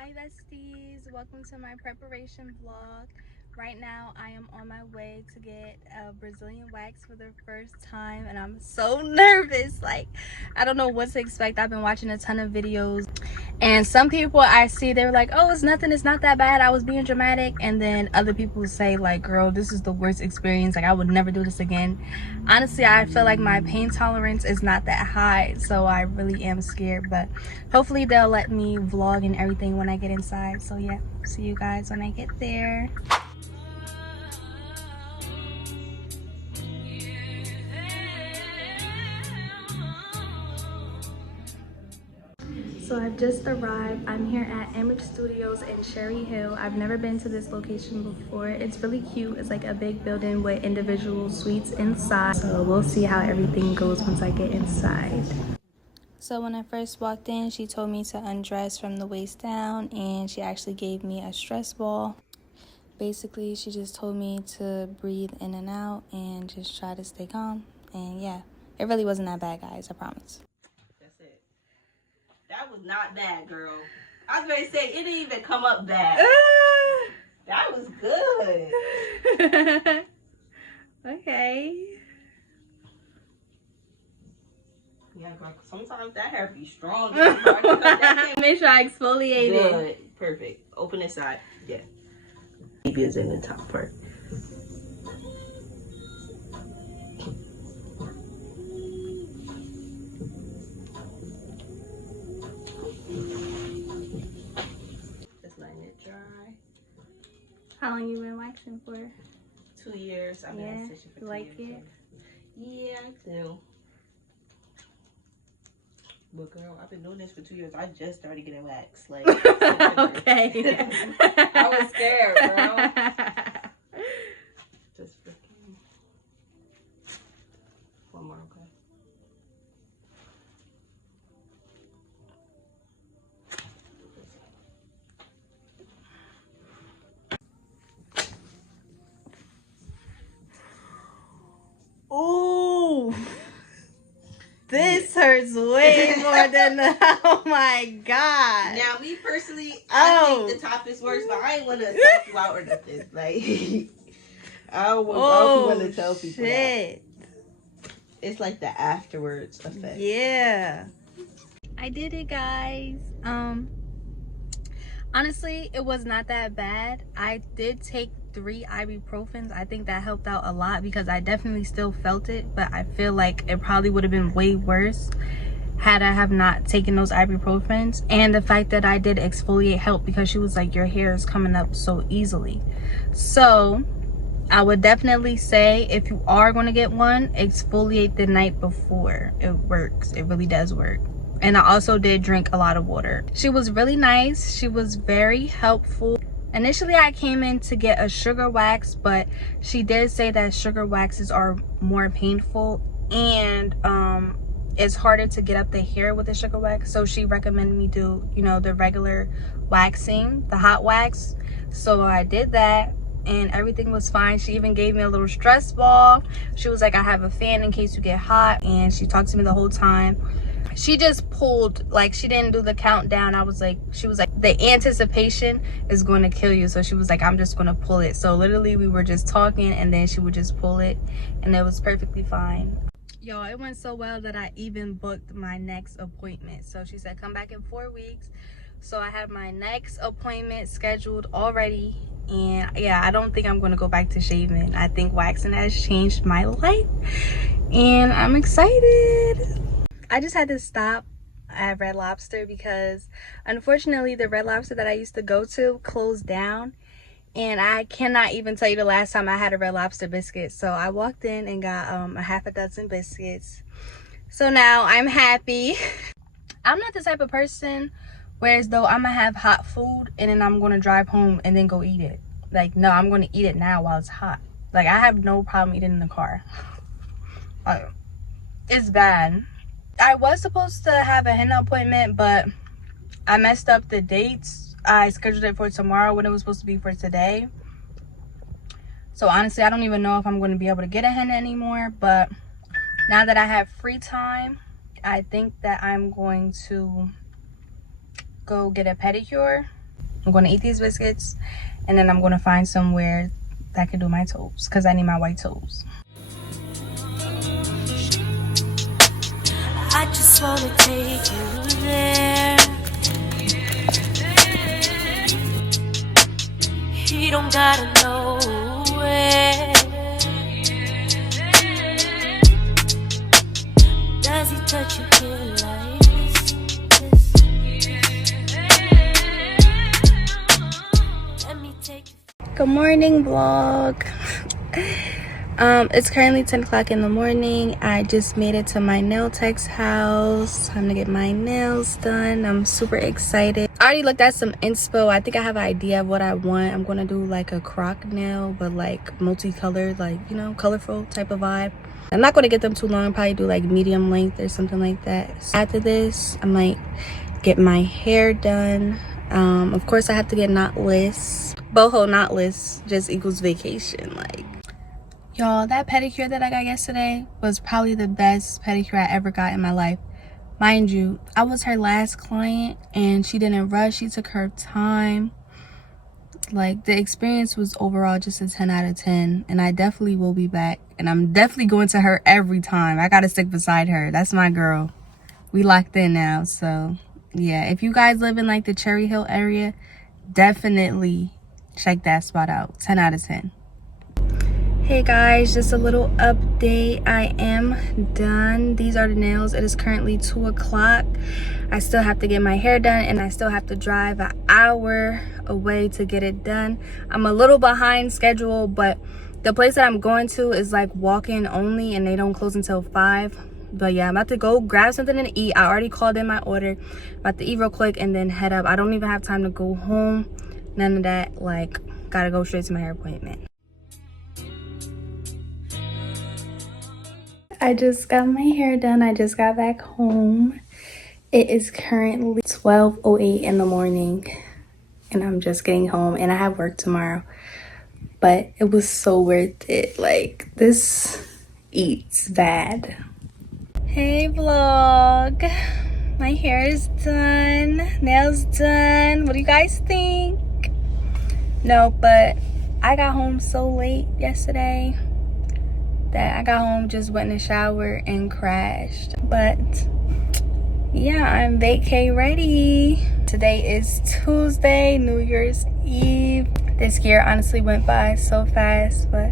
Hi besties, welcome to my preparation vlog. Right now I am on my way to get a Brazilian wax for the first time and I'm so nervous. Like, I don't know what to expect. I've been watching a ton of videos and some people I see, they're like, oh, it's nothing, it's not that bad, I was being dramatic. And then other people say like, girl, this is the worst experience, like I would never do this again. Honestly, I feel like my pain tolerance is not that high, so I really am scared, but hopefully they'll let me vlog and everything when I get inside. So yeah, see you guys when I get there. So I've just arrived. I'm here at Image Studios in Cherry Hill. I've never been to this location before. It's really cute. It's like a big building with individual suites inside. So we'll see how everything goes once I get inside. So when I first walked in, she told me to undress from the waist down and she actually gave me a stress ball. Basically, she just told me to breathe in and out and just try to stay calm. And yeah, it really wasn't that bad, guys, I promise. That's it. That was not bad, girl. I was going to say, it didn't even come up bad. That was good. Okay. Yeah, girl, sometimes that hair be strong. Make sure I exfoliate it. Good. Perfect. Open this side. Yeah. Maybe it's in the top part. Just letting it dry. How long you been waxing for? 2 years. I've been in session for 2 like years. it? Yeah, I do. But girl, I've been doing this for 2 years. I just started getting waxed. Like, okay. I was scared, bro. Just freaking. One more, okay? Ooh. This hurts way more than the, oh my god. Now, me personally, I think the top is worse, but I ain't want to self you out or nothing. Like, I don't want to tell people that. It's like the afterwards effect. Yeah. I did it, guys. Honestly, it was not that bad. I did take 3 ibuprofens. I think that helped out a lot because I definitely still felt it, but I feel like it probably would have been way worse had I have not taken those ibuprofens. And the fact that I did exfoliate helped because she was like, your hair is coming up so easily. So I would definitely say if you are going to get one, exfoliate the night before. It works. It really does work. And I also did drink a lot of water. She was really nice. She was very helpful. Initially, I came in to get a sugar wax, but she did say that sugar waxes are more painful and it's harder to get up the hair with the sugar wax. So she recommended me do, you know, the regular waxing, the hot wax. So I did that and everything was fine. She even gave me a little stress ball. She was like, I have a fan in case you get hot, and she talked to me the whole time. She just pulled, like, she didn't do the countdown. She was like, the anticipation is going to kill you. So she was like, I'm just going to pull it. So literally we were just talking and then she would just pull it and it was perfectly fine. Y'all, it went so well that I even booked my next appointment. So she said, come back in 4 weeks. So I have my next appointment scheduled already. And yeah, I don't think I'm going to go back to shaving. I think waxing has changed my life and I'm excited. I just had to stop at Red Lobster because unfortunately the Red Lobster that I used to go to closed down, and I cannot even tell you the last time I had a Red Lobster biscuit. So I walked in and got a half a dozen biscuits. So now I'm happy. I'm not the type of person whereas though I'm gonna have hot food and then I'm gonna drive home and then go eat it. Like, no, I'm gonna eat it now while it's hot. Like, I have no problem eating in the car. It's bad. I was supposed to have a henna appointment, but I messed up the dates. I scheduled it for tomorrow when it was supposed to be for today. So honestly, I don't even know if I'm going to be able to get a henna anymore. But now that I have free time, I think that I'm going to go get a pedicure. I'm going to eat these biscuits, and then I'm going to find somewhere that can do my toes because I need my white toes. I just want to take you there. You don't gotta know where. Does he touch you here like this? Let me take you. Good morning, vlog. It's currently 10 o'clock in the morning. I just made it to my nail tech's house. Time to get my nails done. I'm super excited. I already looked at some inspo. I think I have an idea of what I want. I'm gonna do like a croc nail, but like multicolored, like, you know, colorful type of vibe. I'm not gonna get them too long. Probably do like medium length or something like that. So after this, I might get my hair done. Of course, I have to get knotless. Boho knotless just equals vacation. Like, y'all, that pedicure that I got yesterday was probably the best pedicure I ever got in my life. Mind you, I was her last client and she didn't rush. She took her time. Like, the experience was overall just a 10 out of 10. And I definitely will be back. And I'm definitely going to her every time. I gotta stick beside her. That's my girl. We locked in now. So, yeah. If you guys live in, like, the Cherry Hill area, definitely check that spot out. 10 out of 10. Hey guys, just a little update. I am done. These are the nails. It is currently 2 o'clock. I still have to get my hair done and I still have to drive an hour away to get it done. I'm a little behind schedule, but the place that I'm going to is like walk-in only and they don't close until 5. But yeah, I'm about to go grab something to eat. I already called in my order. About to eat real quick and then head up. I don't even have time to go home. None of that. Like, gotta go straight to my hair appointment. I just got my hair done. I just got back home. It is currently 12:08 in the morning and I'm just getting home and I have work tomorrow. But it was so worth it. Like, this eats bad. Hey vlog. My hair is done. Nails done. What do you guys think? No, but I got home so late yesterday that I got home, just went in the shower and crashed. But yeah, I'm vacay ready. Today is Tuesday, New Year's Eve. This year honestly went by so fast, but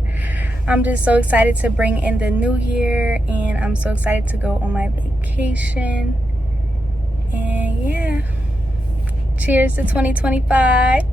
I'm just so excited to bring in the new year and I'm so excited to go on my vacation. And yeah, cheers to 2025.